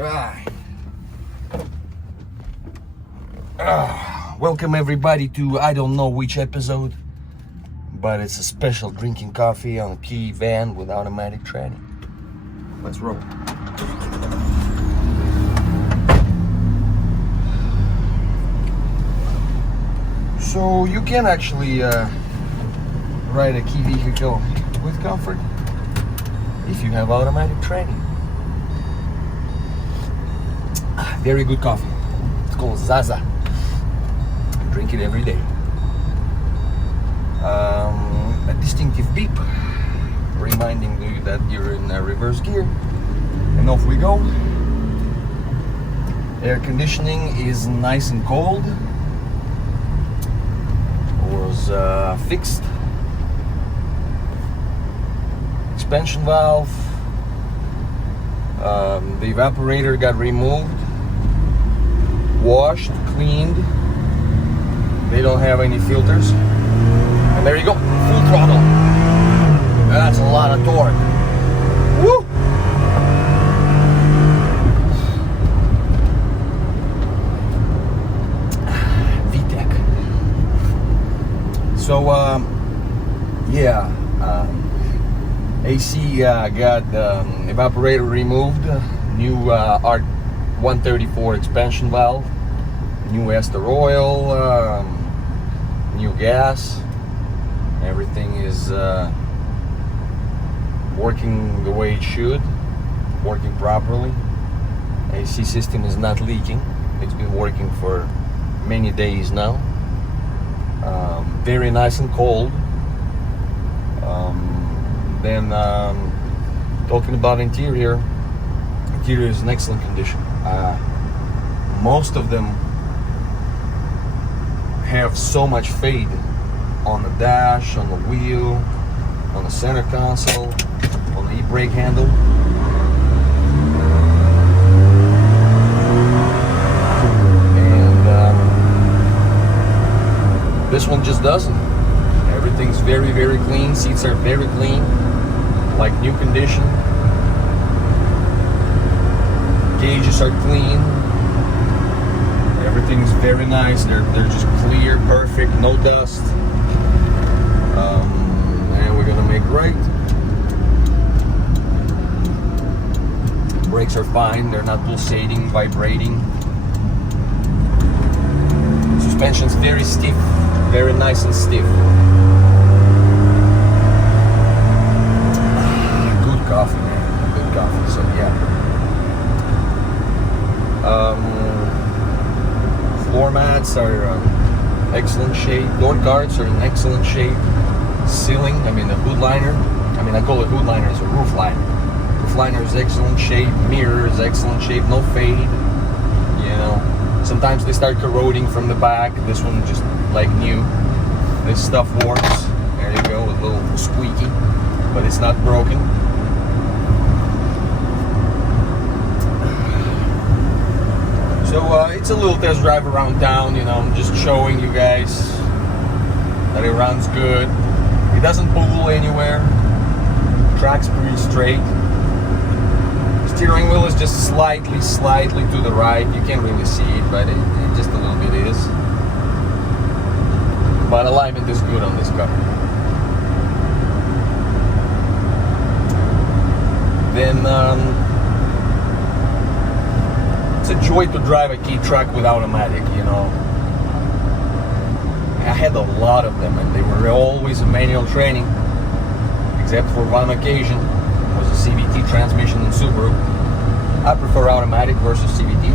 Right. Welcome everybody to I don't know which episode, but it's a special drinking coffee on a key van with automatic tranny. Let's roll. So you can actually ride a key vehicle with comfort if you have automatic tranny. Very good coffee. It's called Zaza. Drink it every day. A distinctive beep reminding you that you're in reverse gear. And off we go. Air conditioning is nice and cold. Was fixed. Expansion valve. The evaporator got removed. Washed, cleaned. They don't have any filters. And there you go, full throttle. That's a lot of torque. Woo! VTEC. So, AC got evaporator removed. New R134 expansion valve. New ester oil. New gas. Everything is working the way it should, working properly. AC system is not leaking. It's been working for many days now. Very nice and cold. Then talking about interior is in excellent condition. Most of them have so much fade on the dash, on the wheel, on the center console, on the e-brake handle. And this one just doesn't. Everything's very, very clean. Seats are very clean, like new condition. Gauges are clean. Everything's very nice. They're just clear, perfect, no dust. And we're gonna make right. Brakes are fine. They're not pulsating, vibrating. Suspension's very stiff, very nice and stiff. Good coffee, man. Good coffee. So yeah. Floor mats are excellent shape. Door cards are in excellent shape. Ceiling, the hood liner. I call it hood liner, it's a roof liner. Roof liner is excellent shape. Mirror is excellent shape. No fade. Sometimes they start corroding from the back. This one just like new. This stuff works. There you go, a little squeaky, but it's not broken. So it's a little test drive around town, I'm just showing you guys that it runs good. It doesn't pull anywhere. Track's pretty straight. Steering wheel is just slightly to the right. You can't really see it, but it just a little bit is. But alignment is good on this car. Then it's a joy to drive a key truck with automatic, I had a lot of them and they were always a manual training, except for one occasion. It was a CVT transmission in Subaru. I prefer automatic versus CVT.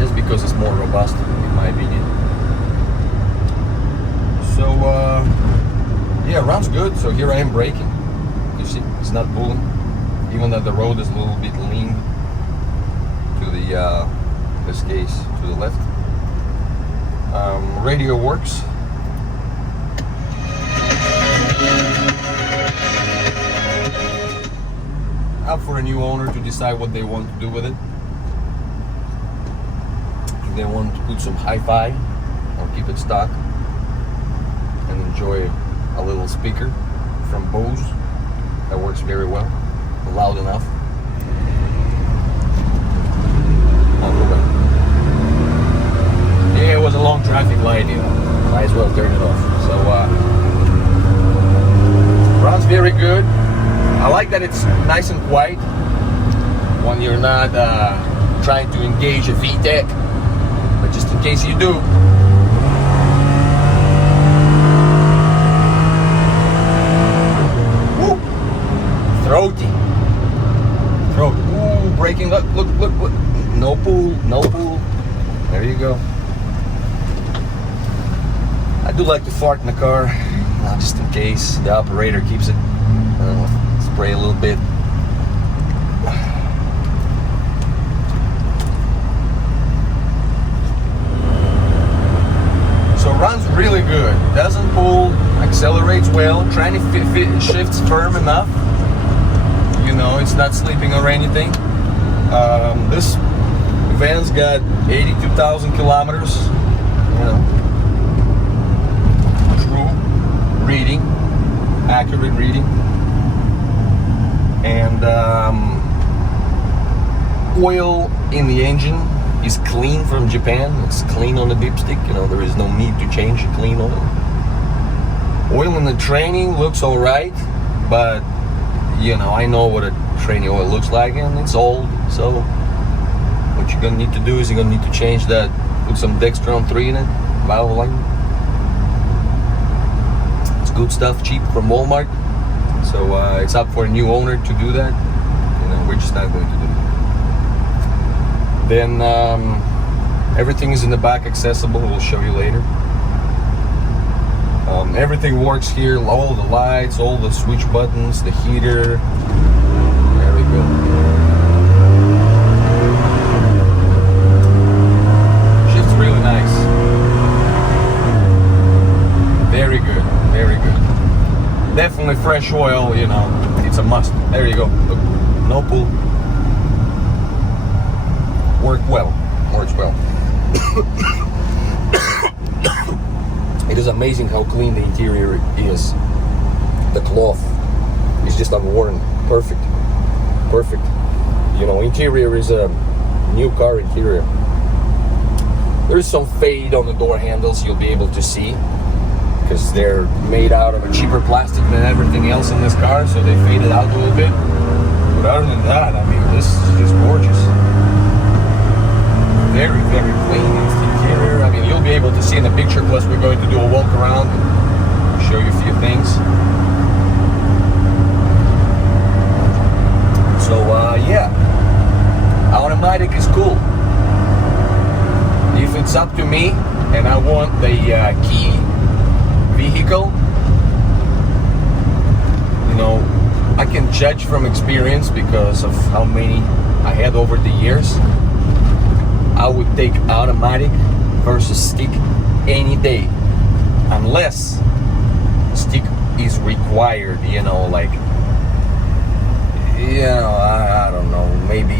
Just because it's more robust, in my opinion. So, yeah, runs good. So here I am braking. You see, it's not pulling. Even though the road is a little bit lean to the, in this case, to the left. Radio works. Up for a new owner to decide what they want to do with it. If they want to put some hi-fi or keep it stock and enjoy a little speaker from Bose that works very well. loud enough. Yeah, it was a long traffic light, you know. Might as well turn it off. So runs very good. I like that it's nice and quiet when you're not trying to engage a VTEC, but just in case you do. Woo! Throaty. Ooh, braking up. Look. No pull. There you go. I do like to fart in the car, just in case the operator keeps it. Spray a little bit. So runs really good. Doesn't pull, accelerates well. Trying to fit shifts firm enough. You know, it's not sleeping or anything. This van's got 82,000 kilometers. You know, true reading, accurate reading. And oil in the engine is clean from Japan. It's clean on the dipstick. You know, there is no need to change the clean oil. Oil in the training looks all right, but you know, I know what a training oil looks like, and it's old. So what you're gonna need to do is you're gonna need to change that. Put some Dextron 3 in it, valve line. It's good stuff, cheap from Walmart. So it's up for a new owner to do that. You know, we're just not going to do it. Then everything is in the back, accessible. We'll show you later. Everything works here. All the lights, all the switch buttons, the heater. There we go. Shifts really nice. Very good. Very good. Definitely fresh oil, you know, it's a must. There you go. Look, no pull. Works well. It is amazing how clean the interior is. The cloth is just unworn. Perfect. You know, interior is a new car interior. There is some fade on the door handles you'll be able to see, because they're made out of a cheaper plastic than everything else in this car, so they faded out a little bit. But other than that, I mean, this is just gorgeous. Very, very clean interior. I mean, you'll be able to see in the picture, plus we're going to do a walk around, show you a few things. So, yeah. Automatic is cool. If it's up to me, and I want the key vehicle, you know, I can judge from experience because of how many I had over the years. I would take automatic versus stick any day, unless stick is required, you know, like, you know, I don't know, maybe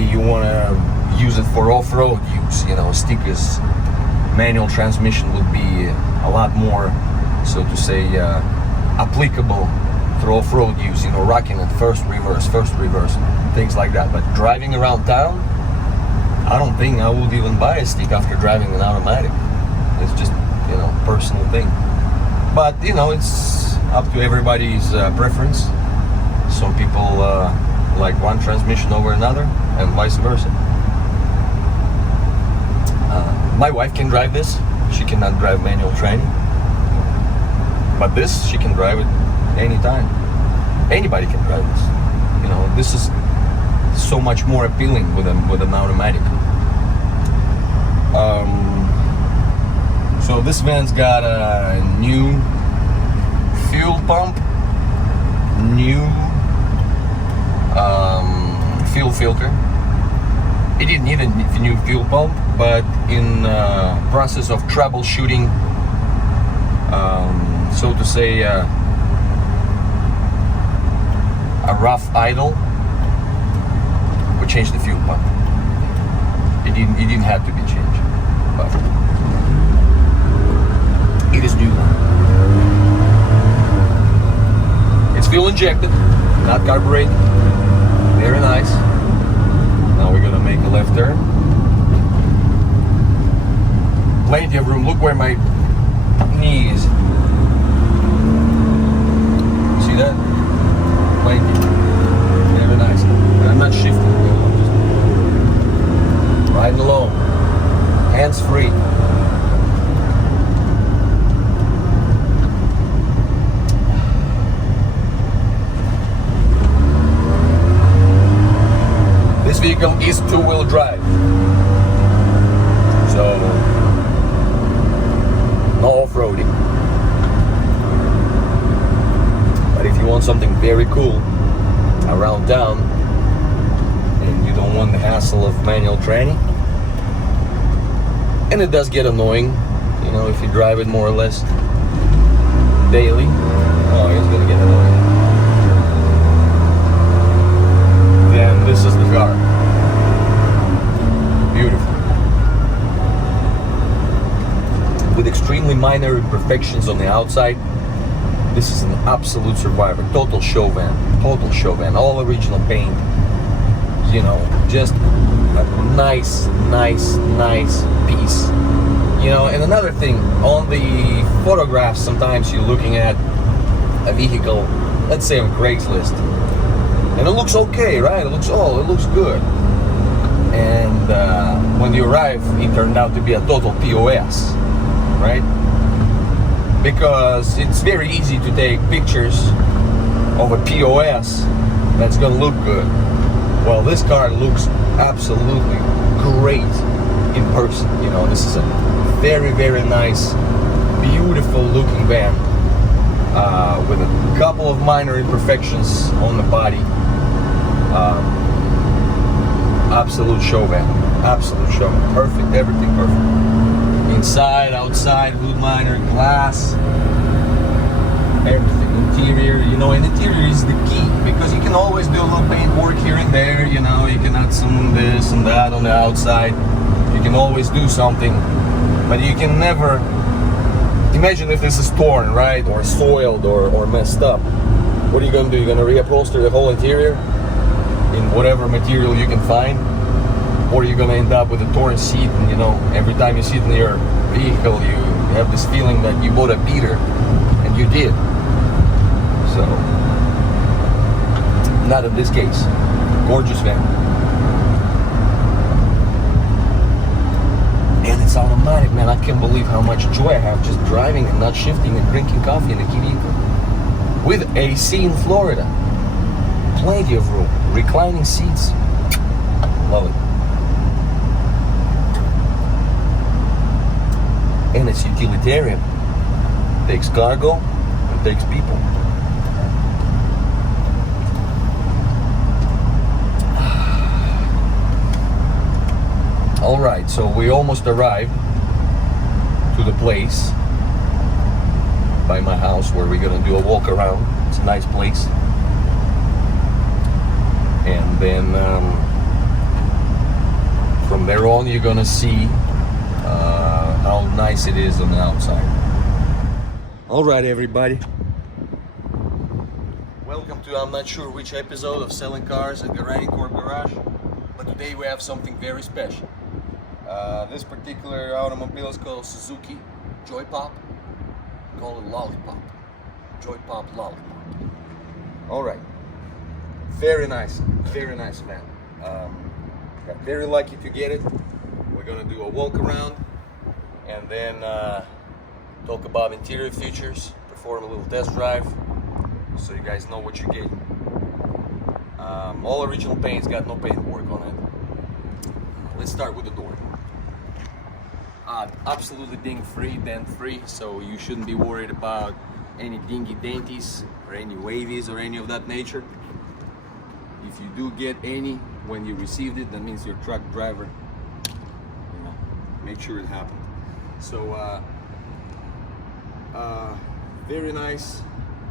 you want to use it for off-road use, you know. Stick is manual transmission would be a lot more, so to say, applicable for off-road use, you know, rocking it first reverse, things like that. But driving around town, I don't think I would even buy a stick after driving an automatic. It's just, you know, personal thing. But, you know, it's up to everybody's preference. Some people like one transmission over another, and vice versa. My wife can drive this. She cannot drive manual training. But this, she can drive it anytime. Anybody can drive this. You know, this is so much more appealing with an automatic. So this van's got a new fuel pump, new fuel filter. It didn't need a new fuel pump, but in process of troubleshooting, so to say, a rough idle, we changed the fuel pump. It didn't have to be changed, but it is new now. It's fuel injected, not carbureted. Very nice. Now we're gonna make a left turn. Plenty of room. Look where my knee is. See that? Plenty. Very nice. And I'm not shifting. I'm just riding alone. Hands free. This vehicle is two-wheel drive. So no off-roading. But if you want something very cool around town and you don't want the hassle of manual training, and it does get annoying, you know, if you drive it more or less daily. Oh, it's gonna get annoying. Then this is the car. Beautiful. With extremely minor imperfections on the outside, this is an absolute survivor. Total show van. Total show van. All original paint. You know, just a nice piece. You know, and another thing, on the photographs, sometimes you're looking at a vehicle, let's say on Craigslist, and it looks okay, right? It looks good. And when you arrive, it turned out to be a total POS, right? Because it's very easy to take pictures of a POS that's gonna look good. Well, this car looks absolutely great in person. You know, this is a very nice, beautiful looking van with a couple of minor imperfections on the body. Absolute show van. Absolute show van. Perfect, everything perfect. Inside, outside, hood liner, glass, everything. Interior, you know, and interior is the key, because you can always do a little paint work here and there, you know, you can add some this and that on the outside. You can always do something, but you can never imagine if this is torn, right, or soiled or messed up. What are you gonna do? You're gonna reupholster the whole interior in whatever material you can find, or you're gonna end up with a torn seat, and you know, every time you sit in your vehicle you have this feeling that you bought a beater, and you did. So, not in this case. Gorgeous van. And it's automatic, man. I can't believe how much joy I have just driving and not shifting and drinking coffee in the vehicle. With AC in Florida. Plenty of room. Reclining seats. Love it. And it's utilitarian. Takes cargo and takes people. Alright, so we almost arrived to the place by my house where we're gonna do a walk around. It's a nice place. And then from there on you're gonna see how nice it is on the outside. Alright everybody, welcome to I'm not sure which episode of Selling Cars at Garage Corp Garage, but today we have something very special. This particular automobile is called Suzuki Joy Pop. Call it Lollipop. Joy Pop Lollipop. Alright. Very nice van. Got very lucky to get it. We're gonna do a walk around and then talk about interior features, perform a little test drive so you guys know what you're getting. All original paint's got no paint work on it. Let's start with the door. Absolutely dent free, so you shouldn't be worried about any dingy denties or any wavies or any of that nature. If you do get any when you received it, that means your truck driver, you know, make sure it happened. So very nice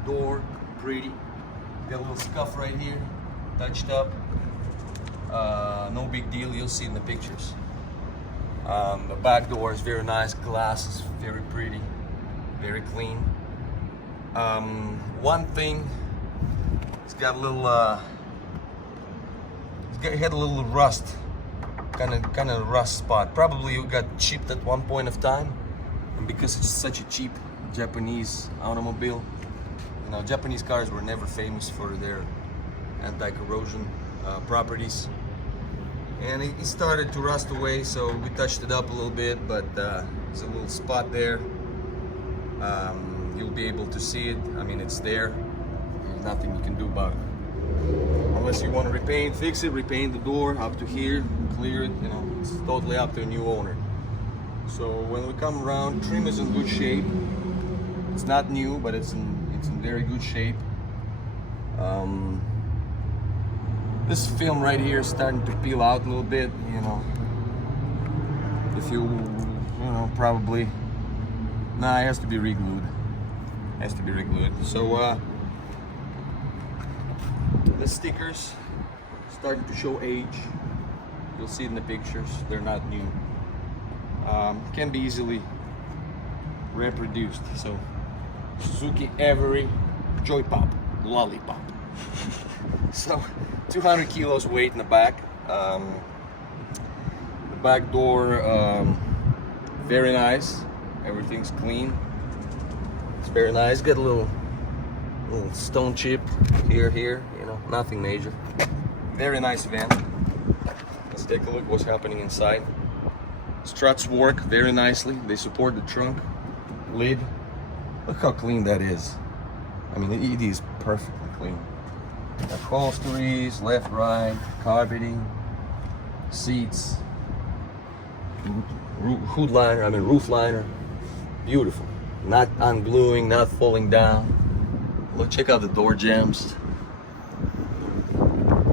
door, pretty. Got a little scuff right here, touched up. No big deal, you'll see in the pictures. The back door is very nice, glass is very pretty, very clean. One thing It's got a little, it had a little rust, kind of rust spot. Probably it got chipped at one point of time, and because it's such a cheap Japanese automobile, you know, Japanese cars were never famous for their anti-corrosion properties. And it started to rust away, so we touched it up a little bit, but there's a little spot there. You'll be able to see it. I mean, it's there. There's nothing you can do about it. Unless you want to repaint, fix it, repaint the door up to here, clear it, you know, it's totally up to a new owner. So when we come around, trim is in good shape. It's not new, but it's in very good shape. This film right here is starting to peel out a little bit, you know. If you know, probably, nah, it has to be re-glued. Has to be re-glued. So the stickers starting to show age. You'll see it in the pictures. They're not new. Can be easily reproduced. So Suzuki Every Joy Pop Lollipop. So 200 kilos weight in the back. The back door, very nice. Everything's clean. It's very nice. Got a little stone chip here, you know, nothing major. Very nice van. Let's take a look what's happening inside. Struts work very nicely. They support the trunk lid. Look how clean that is. I mean, it is perfectly clean. Upholsteries, left, right, carpeting, seats, hood liner, roof liner. Beautiful. Not ungluing, not falling down. Look, check out the door jambs.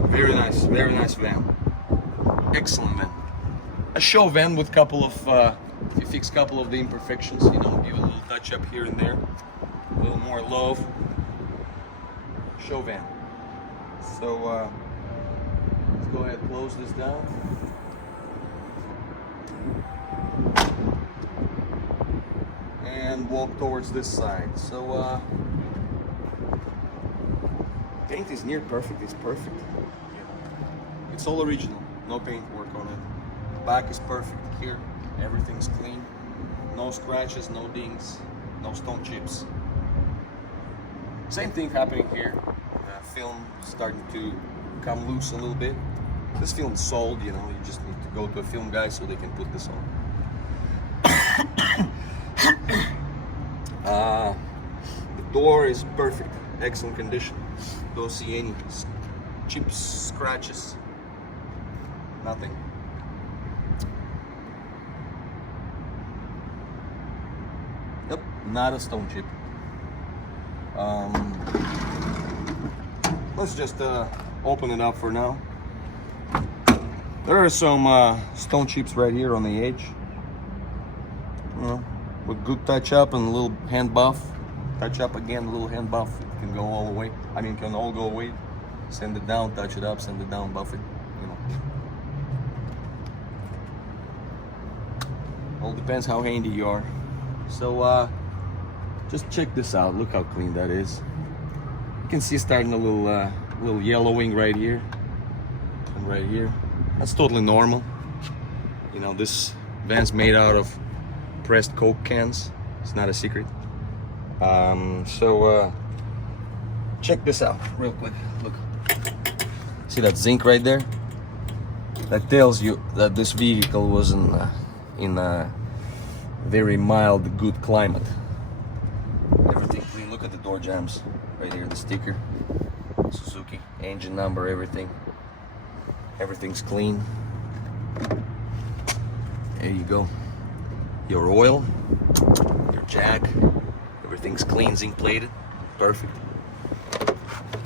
Very nice van. Excellent van. A show van with couple of, you fix couple of the imperfections, you know, give a little touch up here and there, a little more love. Show van. So let's go ahead and close this down. And walk towards this side. So paint is near perfect. It's perfect. It's all original. No paint work on it. Back is perfect here. Everything's clean. No scratches, no dings, no stone chips. Same thing happening here. Film starting to come loose a little bit. This film's sold, you know, you just need to go to a film guy so they can put this on. The door is perfect, excellent condition. Don't see any chips, scratches, nothing. Yep, not a stone chip. Let's just open it up for now. There are some stone chips right here on the edge. You know, with good touch up and a little hand buff. Touch up again, a little hand buff. It can go all the way. I mean, can all go away. Send it down, touch it up, send it down, buff it. You know. All depends how handy you are. So just check this out. Look how clean that is. You can see starting a little yellowing right here and right here. That's totally normal. You know, this van's made out of pressed Coke cans. It's not a secret. So check this out real quick. Look, see that zinc right there? That tells you that this vehicle was in a very mild, good climate. Everything clean. Look at the door jambs right here, the sticker, Suzuki, engine number, everything. Everything's clean. There you go. Your oil, your jack, everything's clean, zinc plated, perfect.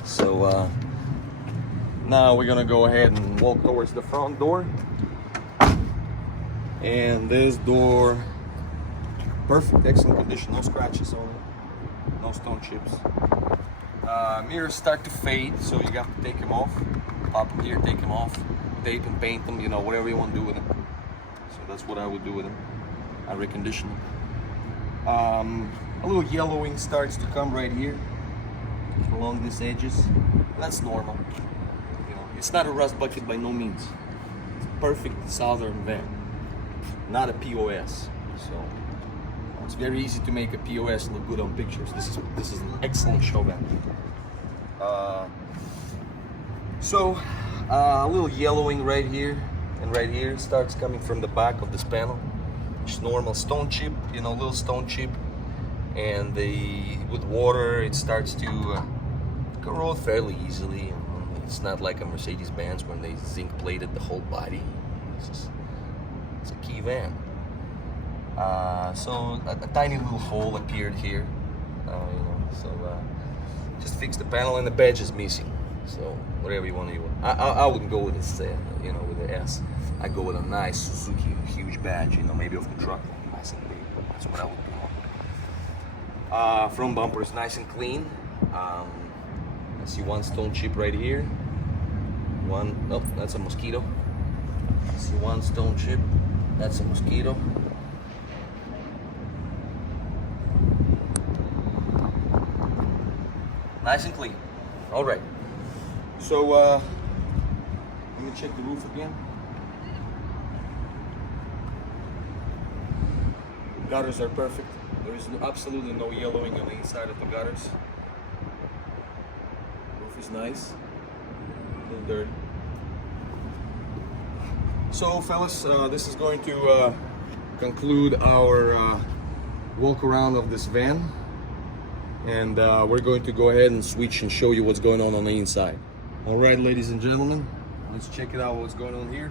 So now we're gonna go ahead and walk towards the front door. And this door, perfect, excellent condition, no scratches on it, no stone chips. Mirrors start to fade, so you have to take them off. Pop them here, take them off, tape and paint them, you know, whatever you want to do with them. So that's what I would do with them. I recondition them. A little yellowing starts to come right here. along these edges. That's normal. You know, it's not a rust bucket by no means. It's a perfect southern van, not a POS. So it's very easy to make a POS look good on pictures. This is an excellent show van. A little yellowing right here and right here starts coming from the back of this panel. It's normal stone chip, you know, little stone chip, and with water it starts to corrode fairly easily. It's not like a Mercedes-Benz when they zinc plated the whole body. It's a key van. So a tiny little hole appeared here, you know, so just fix the panel, and the badge is missing. So whatever you want to do. I wouldn't go with this, you know, with the S. I go with a nice Suzuki, huge badge, you know, maybe off the truck, nice and big. That's what I would do. Front bumper is nice and clean. I see one stone chip right here. Oh, that's a mosquito. I see one stone chip. That's a mosquito. Nice and clean. All right. So let me check the roof again. Gutters are perfect. There is absolutely no yellowing on the inside of the gutters. Roof is nice. A little dirty. So fellas, this is going to conclude our walk around of this van. And we're going to go ahead and switch and show you what's going on the inside. All right, ladies and gentlemen, let's check it out, what's going on here.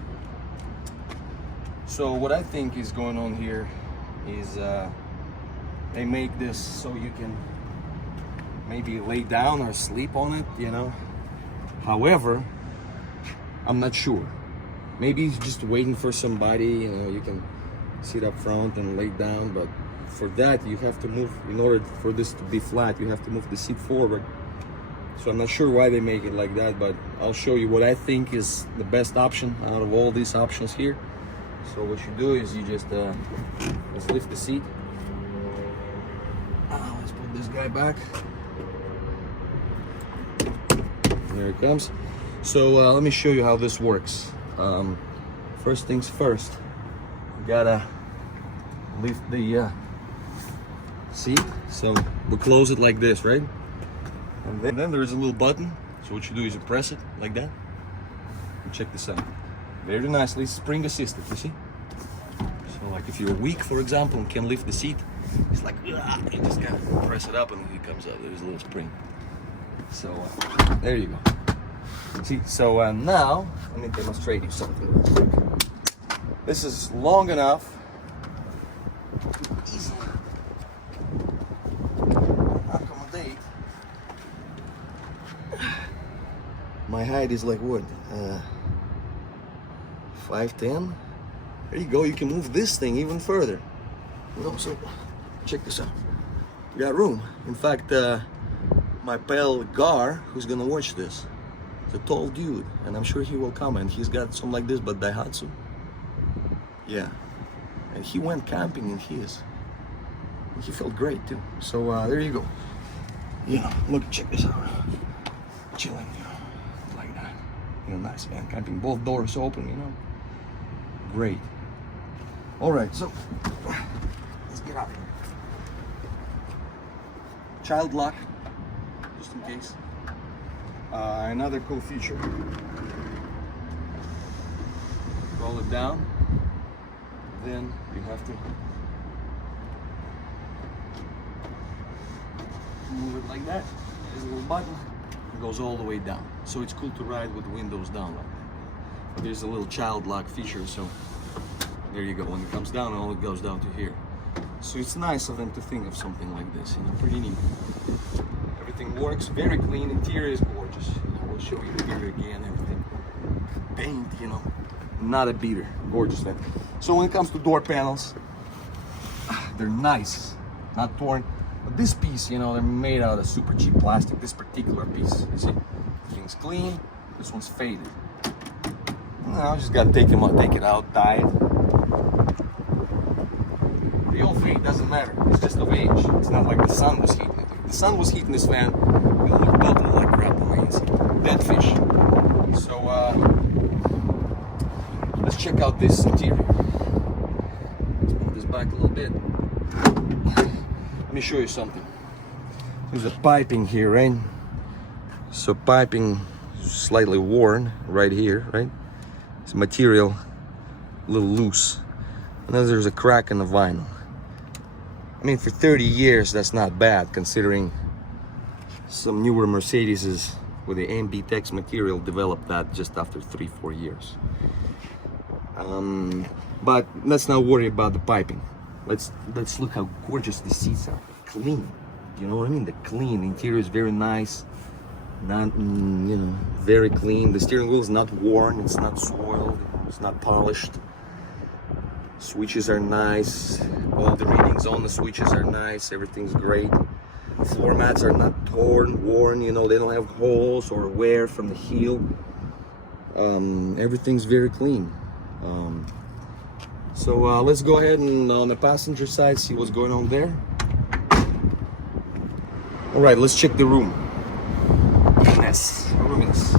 So what I think is going on here is they make this so you can maybe lay down or sleep on it, you know. However, I'm not sure. Maybe he's just waiting for somebody, you know, you can sit up front and lay down, but for that you have to move, in order for this to be flat, you have to move the seat forward. So I'm not sure why they make it like that, but I'll show you what I think is the best option out of all these options here. So what you do is you just let's lift the seat. Let's put this guy back. There it comes. So let me show you how this works. First things first, you gotta lift the seat. So we close it like this, right? And then there is a little button. So what you do is you press it like that. And check this out. Very nicely, spring assisted, you see? So like if you're weak, for example, and can't lift the seat, it's like, you just gotta press it up and it comes out. There's a little spring. So there you go. See, so now, let me demonstrate you something real quick. This is long enough to easily accommodate. My height is like what? 5'10". There you go. You can move this thing even further. You know, so check this out. You got room. In fact, my pal Gar, who's gonna watch this, is a tall dude, and I'm sure he will comment. He's got some like this, but Daihatsu. Yeah, and he went camping in his. He felt great too. So there you go. Yeah, look, check this out. Chilling, you know, like that. You know, nice man, camping, both doors open, you know. Great. All right, so let's get out of here. Child lock, just in case. Another cool feature. Roll it down. Then you have to move it like that. There's a little button. It goes all the way down. So it's cool to ride with the windows down like that. But there's a little child lock feature, so there you go. When it comes down, all it goes down to here. So it's nice of them to think of something like this, you know, pretty neat. Everything works, very clean. Interior is gorgeous. You know, we'll show you here again, everything. Paint, you know, not a beater. Gorgeous thing. So when it comes to door panels, they're nice, not torn. But this piece, you know, they're made out of super cheap plastic. This particular piece, you see, thing's clean. This one's faded. Now, just gotta take it out, dye it. The old fade doesn't matter. It's just of age. It's not like the sun was heating it. If the sun was heating this van, It'll look totally like crap on me. It's dead fish. So let's check out this interior. Let's move this back a little bit. Let me show you something. There's a piping here, right? So piping is slightly worn right here, right? It's material a little loose. And then there's a crack in the vinyl. I mean, for 30 years, that's not bad, considering some newer Mercedeses with the MBTEX material developed that just after 3-4 years. But let's not worry about the piping. Let's look how gorgeous the seats are. Clean, you know what I mean? They're clean. The interior is very nice, not you know, very clean. The steering wheel is not worn, it's not soiled, it's not polished. Switches are nice. All the readings on the switches are nice. Everything's great. Floor mats are not torn, worn. You know, they don't have holes or wear from the heel. Everything's very clean. So let's go ahead and on the passenger side see what's going on there. All right, let's check the room. Roominess.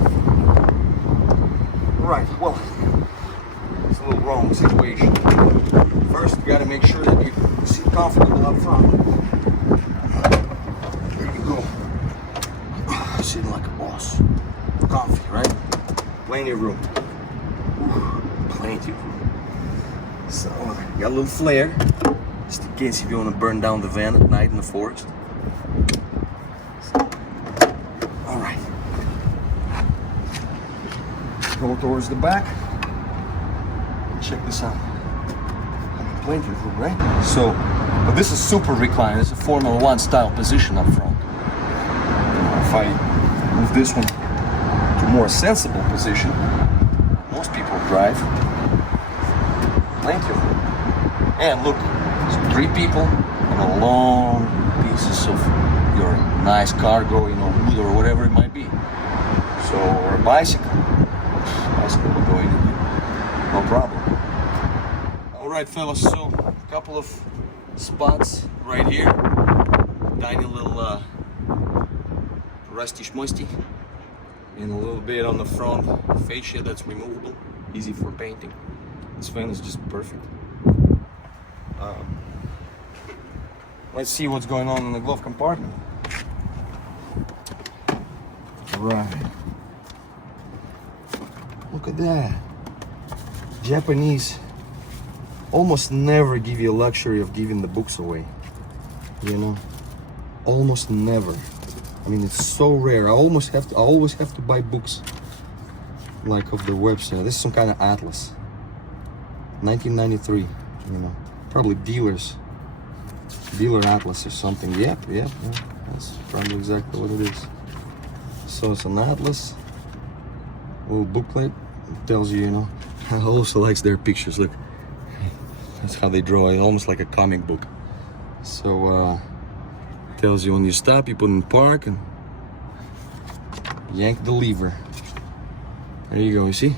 All right, well, it's a little wrong situation. First, you gotta make sure that you sit comfortable up front. There you go. Sitting like a boss. Comfy, right? Plenty of room. Plenty of room. So, you got a little flare, just in case if you want to burn down the van at night in the forest. All right. Go towards the back. Check this out. Plenty of room, right? So, but this is super recline. It's a Formula 1 style position up front. If I move this one to a more sensible position, most people drive. Plenty of room. And look, so 3 people and a long pieces of your nice cargo, you know, wood or whatever it might be. So, or a bicycle. Bicycle will go in here. No problem. Alright fellas, so a couple of spots right here. Tiny little rusty schmusty. And a little bit on the front fascia that's removable. Easy for painting. This fan is just perfect. Let's see what's going on in the glove compartment. Right. Look at that. Japanese almost never give you a luxury of giving the books away. You know? Almost never. I mean, it's so rare. I always have to buy books like of the website. This is some kind of atlas. 1993, you know. Probably dealer atlas or something. Yep, that's probably exactly what it is. So it's an atlas, little booklet. It tells you, you know. I also likes their pictures. Look, that's how they draw it, almost like a comic book. So tells you when you stop, you put in park and yank the lever. There you go. You see,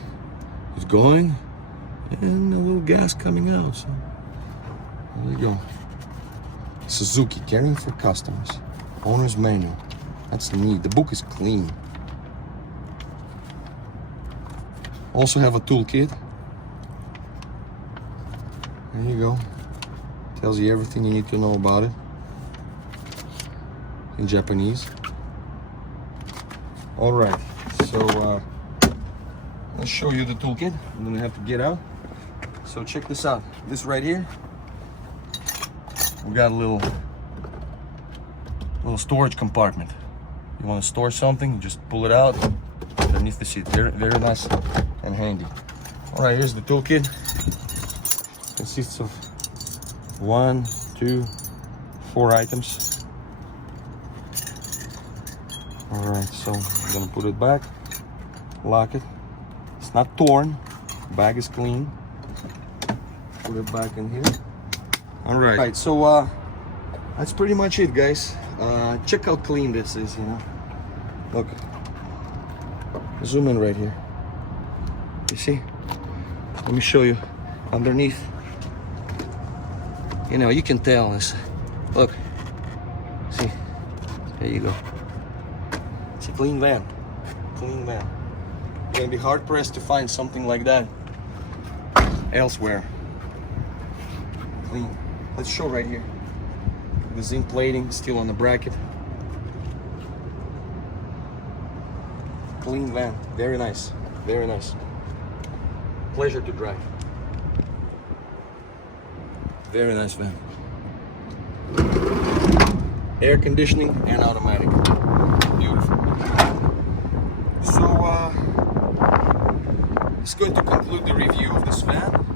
it's going, and a little gas coming out. So there you go. Suzuki, caring for customers. Owner's manual. That's neat. The book is clean. Also have a toolkit. There you go. Tells you everything you need to know about it. In Japanese. Alright, so let's show you the toolkit. I'm gonna have to get out. So check this out. This right here. We got a little storage compartment. You want to store something, just pull it out underneath the seat. Very, very nice and handy. All right, here's the toolkit. Consists of 1, 2, 4 items. All right, so I'm gonna put it back, lock it. It's not torn. Bag is clean. Put it back in here. All right, so that's pretty much it, guys. Check how clean this is, you know. Look, zoom in right here. You see? Let me show you underneath. You know, you can tell this. Look, see, there you go. Clean van. Clean van. You're gonna be hard pressed to find something like that elsewhere. Clean. Let's show right here. The zinc plating still on the bracket. Clean van. Very nice. Very nice. Pleasure to drive. Very nice van. Air conditioning and automatic. Beautiful. So, it's going to conclude the review of this van.